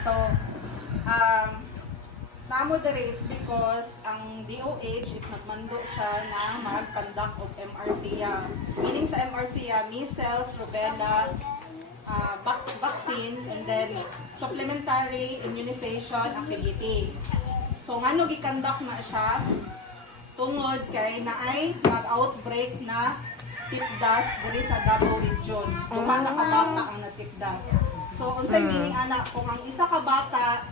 So, na-moderate because ang DOH is nagmando siya ng mag-conduct of MRCA. Meaning sa MRCA, measles, rubella, vaccine, and then supplementary immunization activity. So, ngano gi-conduct na siya tungod kay naay mag-outbreak na tipdas diri sa Davao Region. Duha na ka bata ang natipdas. So, unsay meaning anak kung ang isa ka bata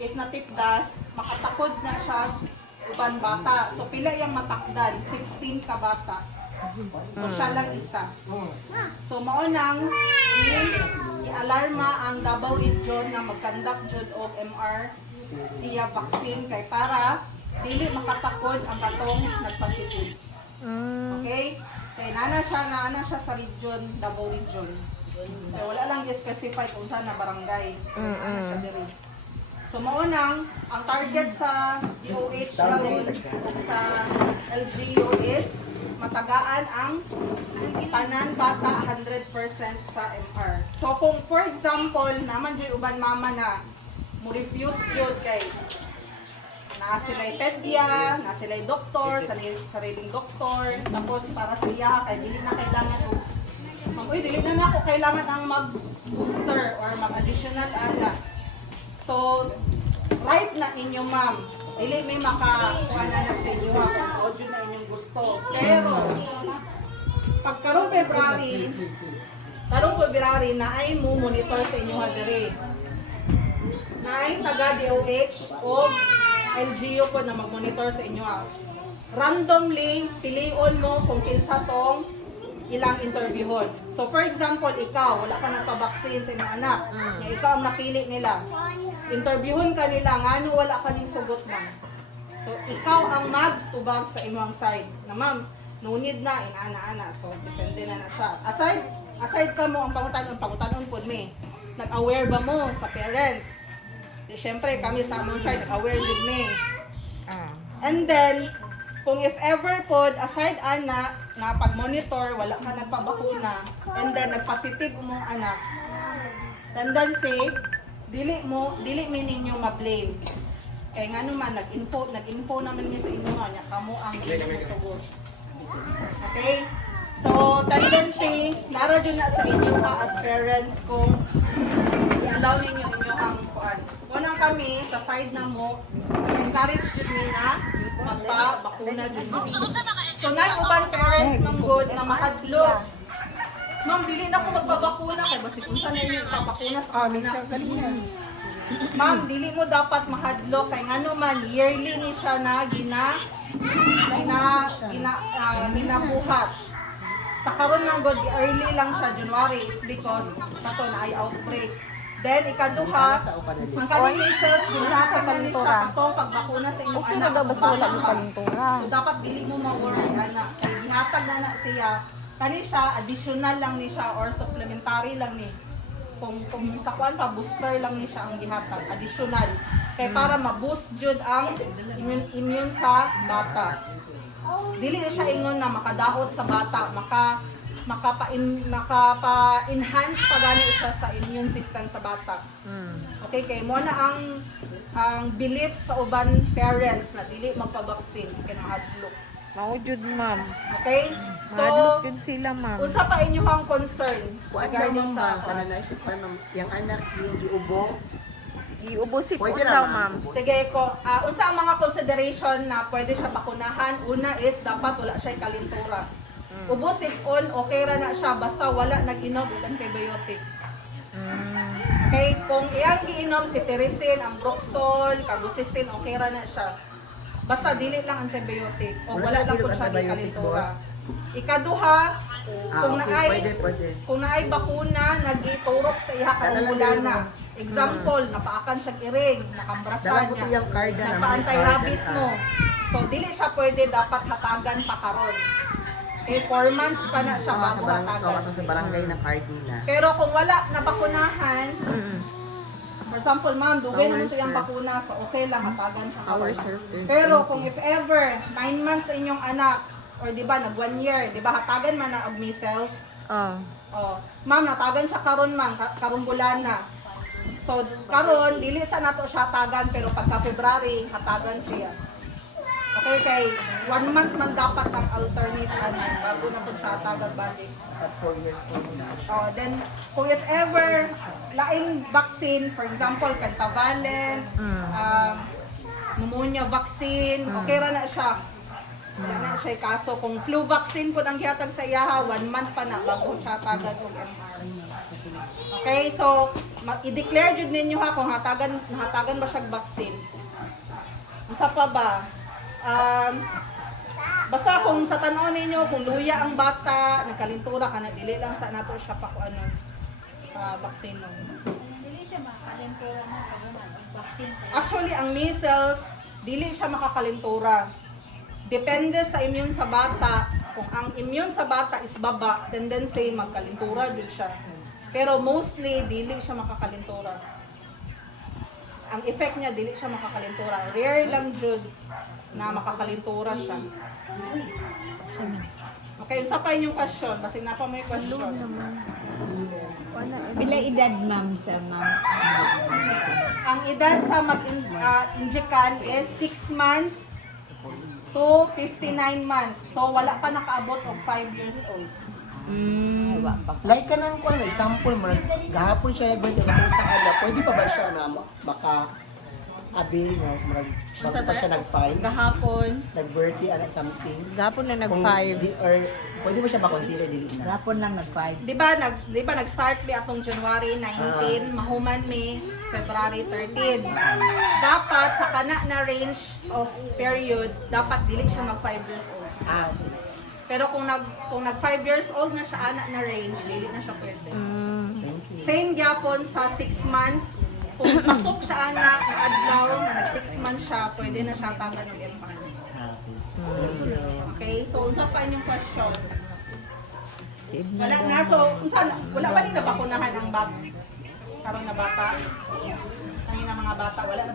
is natipdas, makatakod na siya uban bata. So, pila yung matakdan? 16 ka bata. So, siya lang isa. So, maunang i-alarma ang Davao Region na mag-conduct jud og MRCA vaccine kay para dili makatakod ang katong nagpositive. Okay? Kay nana siya sa region, Davao Region. Kaya wala lang i-specify kung saan na barangay. Nana siya diri. So maunang, ang target sa DOH ron o sa LGU is matagaan ang tanan bata 100% sa MR. So kung for example, naman dyan uban mama na mo-refuse yun kay na sila'y pedya, na sila'y doktor, sariling doktor, tapos para sa iya kay dili na kailangan dili na ako kailangan ang mag-booster or mag-additional ana. So, right na inyo ma'am. Dili may makakuha na sa inyo ha, kung audio na inyong gusto. Pero, pag karong February na ay mo monitor sa inyo ha diri. Na ay taga DOH o LGU po na mag-monitor sa inyo ha. Randomly, pilion mo kung kinsa tong ilang interviewon. So for example, ikaw, wala ka nagpa-vaccine sa inyong anak. Ikaw ang napili nila. Interviewon ka nila, ngano wala ka ning sugot man. So ikaw ang magtubag sa imong side. Na ma'am, no need na, inana-ana. So depende na siya. Aside ka mo ang pangutanon po me. Nag-aware ba mo sa parents? Di syempre kami sa among side, nag-aware din me. And then, kung if ever pod, aside ana, na pag-monitor, wala ka nagpabakuna, and then nagpositive mo anak, tendency, dili ninyo ma-blame. Kaya nga naman, nag-info naman niya sa inyo nga, kamo ang inyong sugot. Okay? So, tendency, naradyo na sa inyo ka as parents kung i-allow ninyo ang kuan. Unang kami, sa side na mo, encourage nyo na magpa-bakuna din mo. So, uban parents manggod na makadlo. Ma'am, dili na ko magpabakuna kay basi kung saan na yung ipapakuna sa kanina. Ma'am, dili mo dapat mahadlo kay ngano man yearly ni siya na ginabuhat. Sa karon ng god early lang siya January, it's because sato na ay outbreak. Then ikaduha, ang kaning measles ginahatag na ni siya katong pagbakuna sa inyong Okay anak. na daw ba wala ni kalintura? So dapat dili mo ma-worry anak. Kay gihatag na siya. Kani siya additional lang ni siya or supplementary lang ni. Kung sa kuan pa booster lang ni siya ang gihatag, additional. Kay para ma-boost jud ang immune sa bata. Dili na siya ingon na makadaot sa bata, makapa-enhance pa gani siya sa immune system sa bata. Okay, kay mo na ang belief sa uban parents na dili magpa-vaccine kay mahadlok. Maujud ma'am. Okay? So, Mahadlok yun sila ma'am. unsa pa inyo pang concern regarding sa yung anak yung giubo. Iubo si Pwede daw na, ma'am. sige ko, unsa ang mga consideration na pwede siya bakunahan? Una is dapat wala siya kalintura. Ubo sipon, okay ra na siya basta wala nag-inom og antibiotic. Okay, kung iyang giinom si Tericin, Ambroxol, Carbocysteine, okay ra na siya. Basta dili lang antibiotic o wala lang pud siya kalintura. Ikaduha, kung naay bakuna nagiturok sa iha karumulana. Example, napaakan siya iring, nakambrasan niya, nagpa-anti-rabies mo. So, dili siya pwede dapat hatagan pa karon. 4 months pa na siya bago hatagan. Sa barangay ng card nila. Pero kung wala na bakunahan, for example, ma'am, dugay naman ito yung bakuna, so okay lang, hatagan siya karon. Pero kung if ever, 9 months sa inyong anak, or di ba, nag 1 year, di ba, hatagan man na og measles, ma'am, natagan siya karon man, karong bulan na. So karon dili sa nato siya hatagan pero pagka February hatagan siya. Okay, kay 1 month man dapat ang alternate bago na po siya hatagan balik. At 4 years old na. Oh, then kung if ever laing vaccine, for example, pentavalent, pneumonia vaccine, okay ra na siya. Wala na siya kaso. Kung flu vaccine po ang gihatag sa iyaha, 1 month pa na bago siya hatagan og MR. Okay, so i-declare jud ninyo ha kung hatagan ba siya vaccine. Isa pa ba? Basta kung sa tanon ninyo, kung luya ang bata, nagkalintura ka na, dili lang sa nato siya pa kung ano, vaccine. Dili siya makalentura na sa naman ang vaccine. Actually, ang measles, dili siya makakalintura. Depende sa immune sa bata. Kung ang immune sa bata is baba, tendency magkalintura jud siya. Pero mostly, dili siya makakalintura. Ang effect niya, dili siya makakalintura. Rare lang jud na makakalintura siya. Okay, isa pa yung question. Kasi na pa may question. Pila edad ma'am sa ma'am? Ang edad sa mag-injekan is 6 months to 59 months. So, wala pa nakaabot of 5 years old. Like ka nang kung ano, example, gahapon siya nag-birthday na isang ala, pwede pa ba siya na baka abi, no? Bago pa siya nag-5, Gahapon. nag-birthday, ano, something. Gahapon na Kung nag-5. or pwede ba siya ba-consider dili na? Gapon lang nag-5. Di ba nag-start bi atong January 19, mahuman May, February 13. Dapat sa kana na range of period, dapat dili siya mag 5 years old. Okay. Pero kung nag 5 years old na siya anak na range, dili na siya pwede. Thank you. Same gyapon sa 6 months. Kung pasok siya anak na adlaw na nag 6 months siya, pwede na siya tagan ng MR. Okay. Okay, so unsa pa inyong question? Wala na, so wala pa din nabakunahan ang bag karon na bata. Ang mga bata wala na